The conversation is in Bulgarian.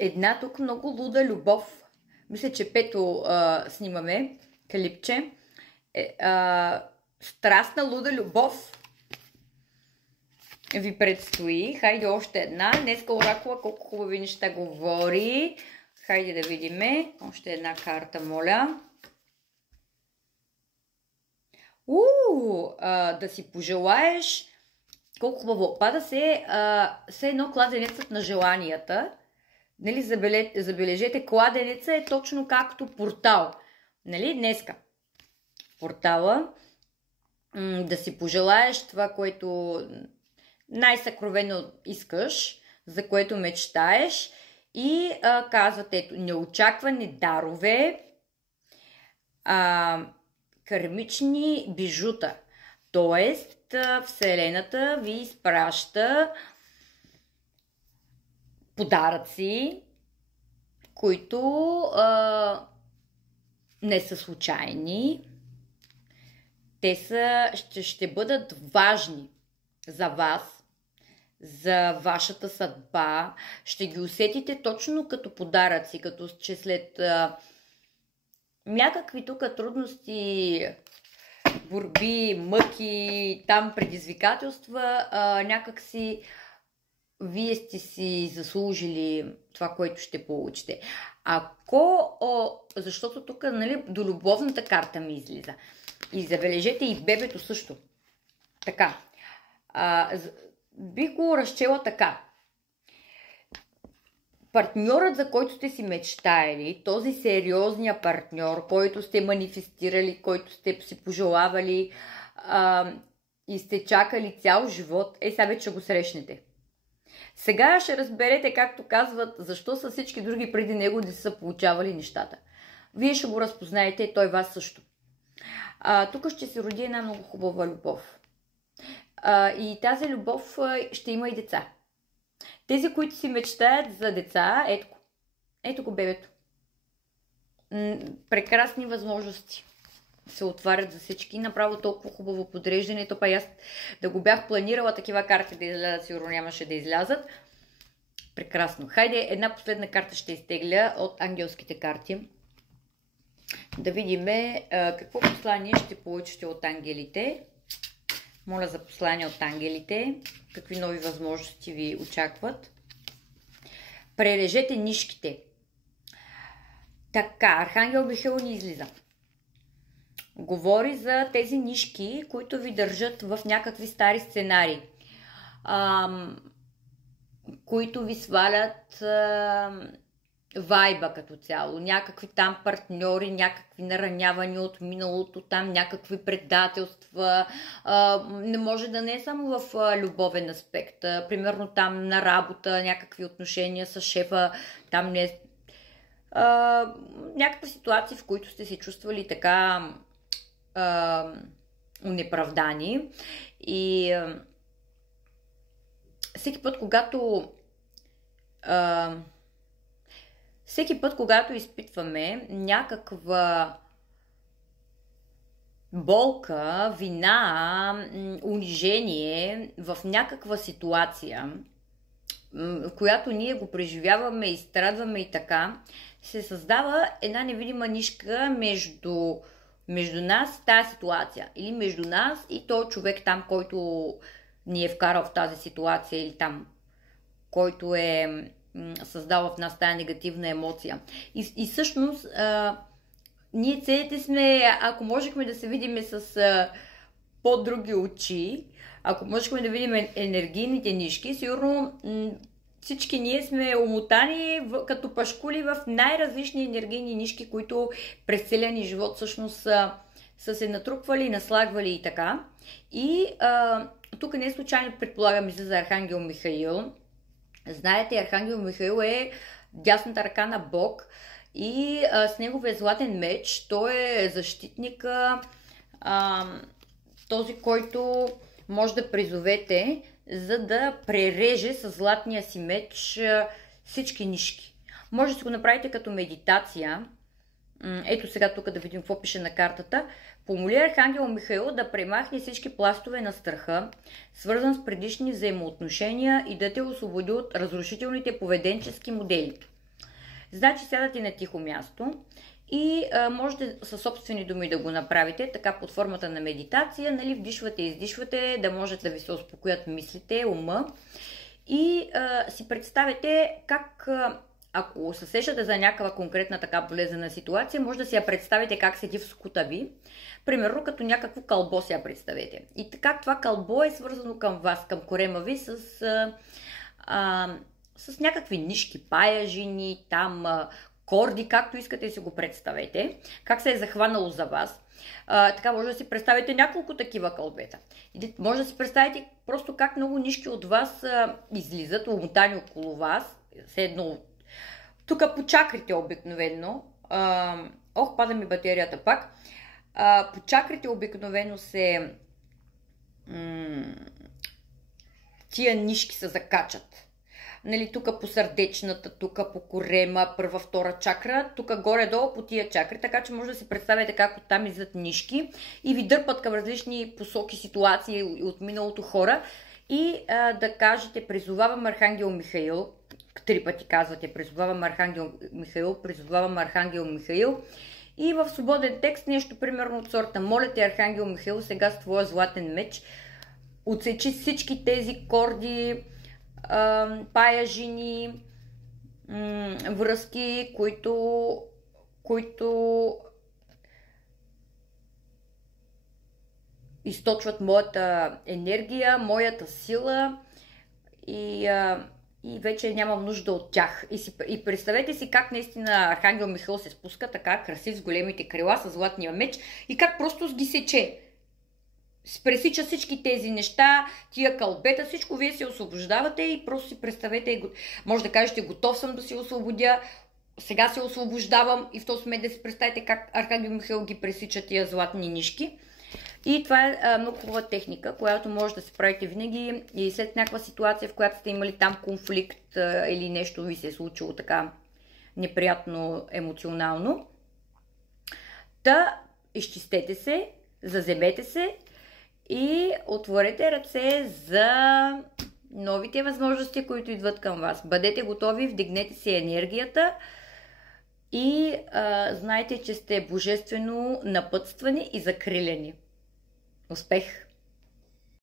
една тук много луда любов. Мисля, че пето снимаме клипче. Страстна луда любов ви предстои. Хайде още една. Днеска оракула колко хубави неща говори. Хайде да видиме. Още една карта, моля. Да си пожелаеш. Колко хубаво. Пада се все едно кладенецът на желанията. Нали, забележете, кладенеца е точно както портал. Нали, днеска. Портала. Да си пожелаеш това, което най-съкровено искаш, за което мечтаеш. И казват, ето, неочаквани дарове, кармични бижута. Тоест, Вселената ви изпраща подаръци, които не са случайни. Те ще бъдат важни за вас, за вашата съдба. Ще ги усетите точно като подаръци, като че след някакви тук трудности, борби, мъки, там предизвикателства, някакси вие сте си заслужили това, което ще получите. Защото тук, нали, до любовната карта ми излиза. И забележете и бебето също. Така. Бих го разчела така. Партньорът, за който сте си мечтаели, този сериозния партньор, който сте манифестирали, който сте си пожелавали и сте чакали цял живот, сега вече го срещнете. Сега ще разберете, както казват, защо са всички други преди него не са получавали нещата. Вие ще го разпознаете и той вас също. Тук ще се роди една много хубава любов. И тази любов ще има и деца. Тези, които си мечтаят за деца, ето го бебето. Прекрасни възможности се отварят за всички. Направо толкова хубаво подреждане. То па аз да го бях планирала такива карти да излязат, сигурно нямаше да излязат. Прекрасно. Хайде, една последна карта ще изтегля от ангелските карти. Да видим какво послание ще получите от ангелите. Моля за послание от ангелите. Какви нови възможности ви очакват. Прережете нишките. Така, Архангел Михаил ни излиза. Говори за тези нишки, които ви държат в някакви стари сценарии. Които ви свалят вайба като цяло. Някакви там партньори, някакви наранявания от миналото, там някакви предателства. Не може да не е само в любовен аспект. Примерно там на работа, някакви отношения с шефа, там не е... някакви ситуации, в които сте се чувствали така унеправдани. И всеки път, когато изпитваме някаква болка, вина, унижение в някаква ситуация, в която ние го преживяваме, изстрадваме и така, се създава една невидима нишка между нас и тази ситуация. Или между нас и този човек там, който ни е вкарал в тази ситуация, или там, който е създава в нас тая негативна емоция. И всъщност ние целите сме, ако можехме да се видим с по-други очи, ако можехме да видим енергийните нишки, сигурно всички ние сме омотани като пашкули в най-различни енергийни нишки, които през целия ни живот всъщност са се натрупвали, наслагвали и така. И тук не случайно предполагам за Архангел Михаил. Знаете, Архангел Михаил е дясната ръка на Бог и с неговия златен меч той е защитника, този, който може да призовете, за да пререже с златния си меч всички нишки. Може да го направите като медитация. Ето сега тук да видим какво пише на картата. Помоли Архангел Михаил да премахне всички пластове на страха, свързан с предишни взаимоотношения и да те освободи от разрушителните поведенчески модели. Значи сядате на тихо място и можете със собствени думи да го направите, така под формата на медитация, нали, вдишвате и издишвате, да можете да ви се успокоят мислите, ума. И си представете как, ако се сещате за някаква конкретна така болезнена ситуация, може да си я представите как седи в скута ви. Примерно като някакво кълбо си я представете. И така това кълбо е свързано към вас, към корема ви с някакви нишки, паяжини, там корди, както искате да си го представете, как се е захванало за вас. Така може да си представите няколко такива кълбета. Може да си представите просто как много нишки от вас излизат, омотани около вас. Едно тук по чакрите обикновено. Пада ми батерията пак. По чакрите обикновено се тия нишки се закачат. Нали, тук по сърдечната, тук по корема, първа, втора чакра, тук горе-долу по тия чакри, така че може да си представите как оттам излизат нишки и ви дърпат към различни посоки, ситуации от миналото хора и да кажете: призовавам Архангел Михаил, 3 пъти казвате: призовавам Архангел Михаил, призовавам Архангел Михаил. И в свободен текст нещо примерно от сорта: моля те, Архангел Михаил, сега с твоя златен меч отсечи всички тези корди, паяжини, връзки, които източват моята енергия, моята сила и вече нямам нужда от тях. И представете си как наистина Архангел Михаил се спуска така красив с големите крила, с златния меч и как просто ги сече. Пресича всички тези неща, тия кълбета, всичко вие се освобождавате и просто си представете, може да кажете: готов съм да се освободя, сега се освобождавам, и в този момент да си представите как Архангел Михаил ги пресича тия златни нишки. И това е много хубава техника, която може да се правите винаги и след някаква ситуация, в която сте имали там конфликт или нещо ви се е случило така неприятно емоционално. Изчистете се, заземете се и отворете ръце за новите възможности, които идват към вас. Бъдете готови, вдигнете си енергията и знайте, че сте божествено напътствани и закрилени. Успех!